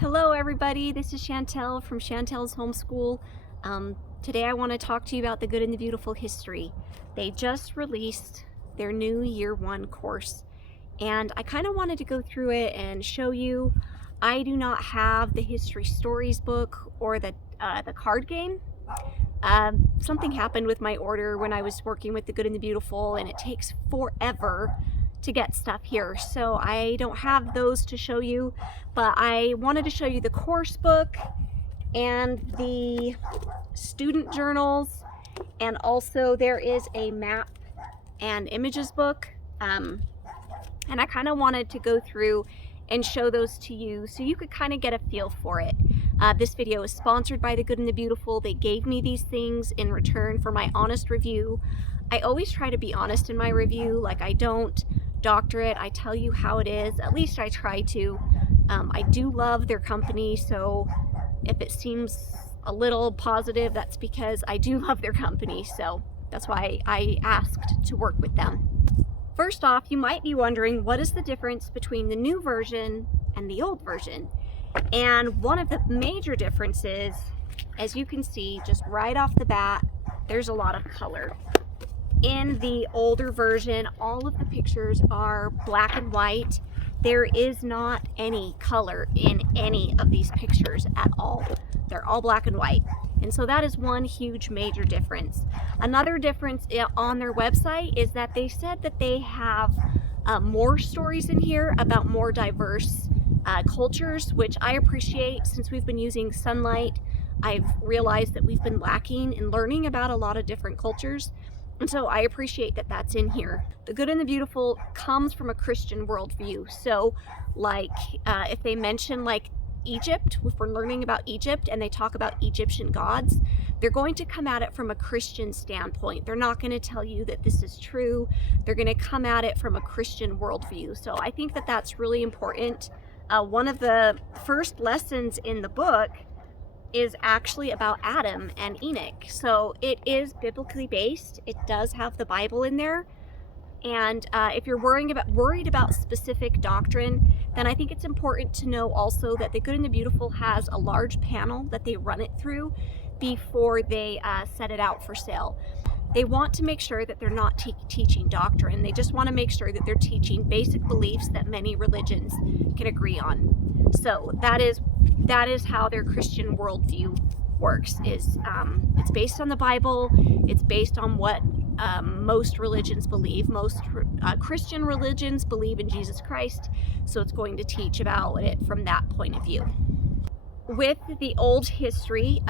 Hello everybody, this is Chantel from Chantel's Homeschool. Today I want to talk to you about the Good and the Beautiful History. They just released their new Year 1 course and I kind of wanted to go through it and show you. I do not have the History Stories book or the card game. Something happened with my order when I was working with the Good and the Beautiful, and it takes forever to get stuff here, so I don't have those to show you, but I wanted to show you the course book and the student journals, and also there is a map and images book, and I kind of wanted to go through and show those to you so you could kind of get a feel for it. This video is sponsored by the Good and the Beautiful. They gave me these things in return for my honest review. I always try to be honest in my review. Like, I don't doctor it. I tell you how it is. At least I try to. I do love their company, so if it seems a little positive, that's because I do love their company. So that's why I asked to work with them. First off, you might be wondering, what is the difference between the new version and the old version? And one of the major differences, as you can see just right off the bat, there's a lot of color. In the older version, all of the pictures are black and white. There is not any color in any of these pictures at all. They're all black and white. And so that is one huge major difference. Another difference on their website is that they said that they have more stories in here about more diverse cultures, which I appreciate. Since we've been using Sunlight, I've realized that we've been lacking in learning about a lot of different cultures. And so I appreciate that that's in here. The Good and the Beautiful comes from a Christian worldview. So like if they mention like Egypt, if we're learning about Egypt and they talk about Egyptian gods, they're going to come at it from a Christian standpoint. They're not going to tell you that this is true. They're going to come at it from a Christian worldview. So I think that that's really important. One of the first lessons in the book is actually about Adam and Enoch. So it is biblically based. It does have the Bible in there. And if you're worried about specific doctrine, then I think it's important to know also that the Good and the Beautiful has a large panel that they run it through before they set it out for sale. They want to make sure that they're not teaching doctrine. They just want to make sure that they're teaching basic beliefs that many religions can agree on. So that is how their Christian worldview works. It's based on the Bible. It's based on what most religions believe. Most Christian religions believe in Jesus Christ, so it's going to teach about it from that point of view. With the old history,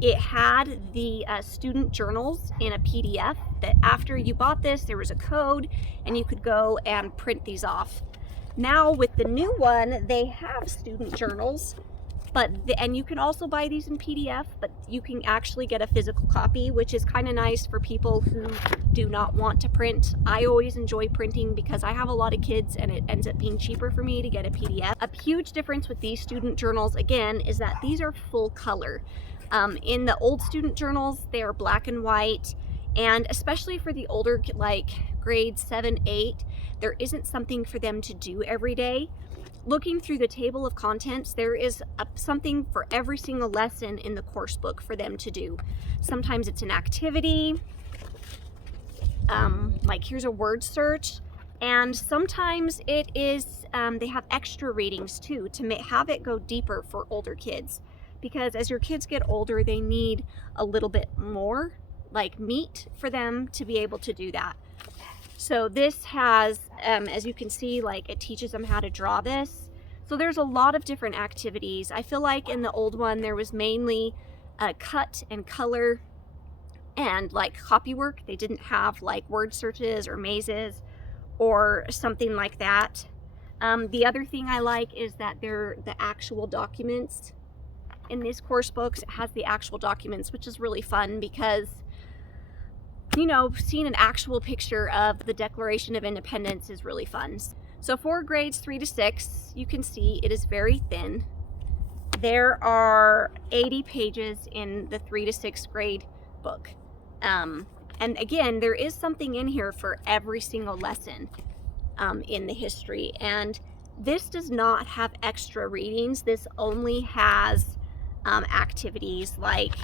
it had the student journals in a PDF that after you bought this, there was a code and you could go and print these off. Now with the new one, they have student journals, and you can also buy these in PDF, but you can actually get a physical copy, which is kind of nice for people who do not want to print. I always enjoy printing because I have a lot of kids and it ends up being cheaper for me to get a PDF. A huge difference with these student journals, again, is that these are full color. In the old student journals, they are black and white, and especially for the older, like grade 7, 8, there isn't something for them to do every day. Looking through the table of contents, there is something for every single lesson in the course book for them to do. Sometimes it's an activity, like here's a word search, and sometimes it is, they have extra readings too to have it go deeper for older kids. Because as your kids get older, they need a little bit more like meat for them to be able to do that. So this has, as you can see, like it teaches them how to draw this. So there's a lot of different activities. I feel like in the old one, there was mainly cut and color and like copy work. They didn't have like word searches or mazes or something like that. The other thing I like is that they're the actual documents. In this course books, it has the actual documents, which is really fun because, you know, seeing an actual picture of the Declaration of Independence is really fun. So for grades 3 to 6, you can see it is very thin. There are 80 pages in the 3 to 6 grade book. And again, there is something in here for every single lesson in the history. And This does not have extra readings. This only has activities like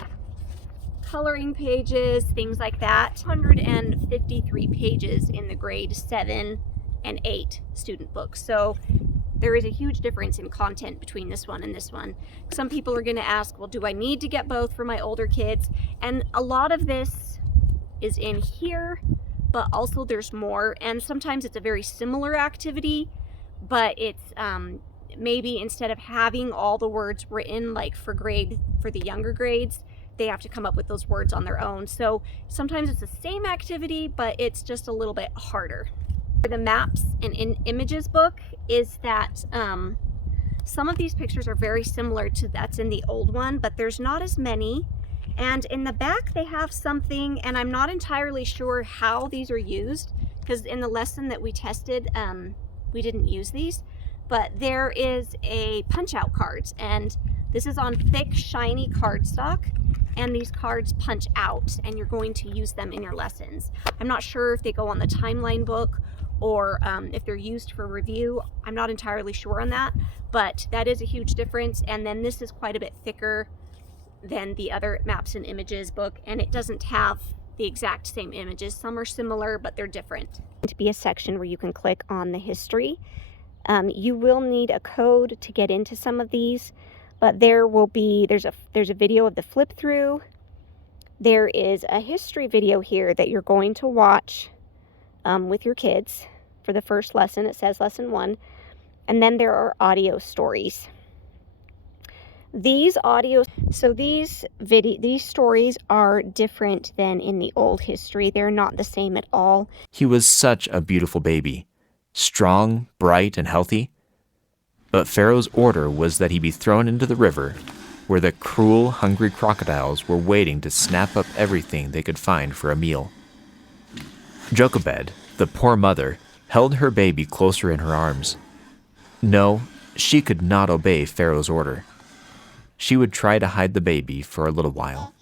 coloring pages, things like that. 153 pages in the grade 7 and 8 student books. So there is a huge difference in content between this one and this one. Some people are going to ask, well, do I need to get both for my older kids? And a lot of this is in here, but also there's more. And sometimes it's a very similar activity, but it's maybe instead of having all the words written like for the younger grades, they have to come up with those words on their own. So sometimes it's the same activity, but it's just a little bit harder. The maps and images book is that some of these pictures are very similar to that's in the old one, but there's not as many. And in the back they have something, and I'm not entirely sure how these are used, because in the lesson that we tested, we didn't use these, but there is a punch out cards, and this is on thick, shiny cardstock, and these cards punch out, and you're going to use them in your lessons. I'm not sure if they go on the timeline book or if they're used for review. I'm not entirely sure on that, but that is a huge difference. And then this is quite a bit thicker than the other maps and images book, and it doesn't have the exact same images. Some are similar, but they're different. To be a section where you can click on the history. You will need a code to get into some of these, but there's a video of the flip through. There is a history video here that you're going to watch with your kids for the first lesson. It says lesson 1, and then there are audio stories. These stories are different than in the old history. They're not the same at all. He was such a beautiful baby, strong, bright, and healthy. But Pharaoh's order was that he be thrown into the river, where the cruel, hungry crocodiles were waiting to snap up everything they could find for a meal. Jochebed, the poor mother, held her baby closer in her arms. No, she could not obey Pharaoh's order. She would try to hide the baby for a little while.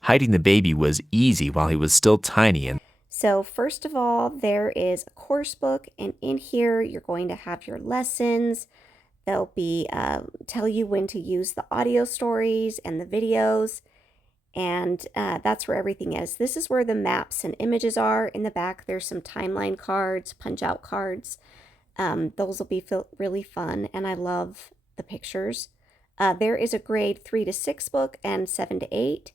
Hiding the baby was easy while he was still tiny. And so first of all, there is a course book, and in here you're going to have your lessons. They'll be tell you when to use the audio stories and the videos, and that's where everything is. This is where the maps and images are. In the back there's some timeline cards, punch out cards. Those will be really fun, and I love the pictures. There is a grade 3 to 6 book and 7 to 8.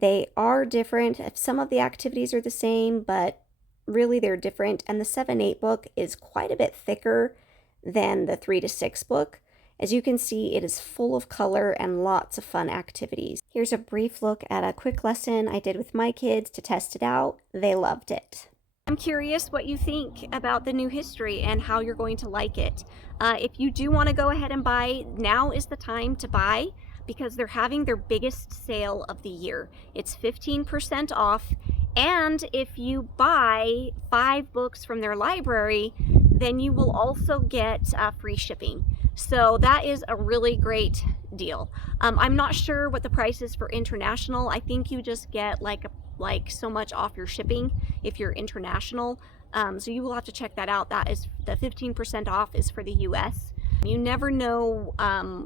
They are different. Some of the activities are the same, but really they're different. And the 7-8 book is quite a bit thicker than the 3 to 6 book. As you can see, it is full of color and lots of fun activities. Here's a brief look at a quick lesson I did with my kids to test it out. They loved it. I'm curious what you think about the new history and how you're going to like it. If you do want to go ahead and buy, now is the time to buy, because they're having their biggest sale of the year. It's 15% off, and if you buy 5 books from their library, then you will also get free shipping. So that is a really great deal. I'm not sure what the price is for international. I think you just get like so much off your shipping if you're international. So you will have to check that out. That is the 15% off is for the US. You never know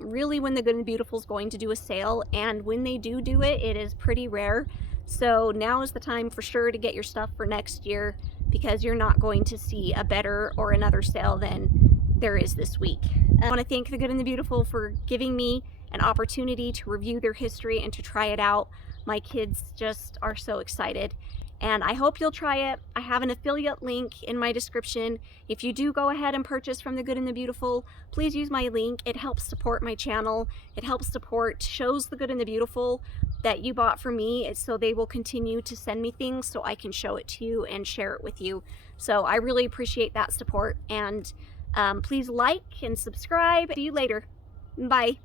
really when the Good and the Beautiful is going to do a sale, and when they do it, it is pretty rare. So now is the time for sure to get your stuff for next year, because you're not going to see a better or another sale than there is this week. I want to thank the Good and the Beautiful for giving me an opportunity to review their history and to try it out. My kids just are so excited, and I hope you'll try it. I have an affiliate link in my description. If you do go ahead and purchase from the Good and the Beautiful, please use my link. It helps support my channel. It helps shows the Good and the Beautiful that you bought from me, so they will continue to send me things so I can show it to you and share it with you. So I really appreciate that support, and please like and subscribe. See you later. Bye.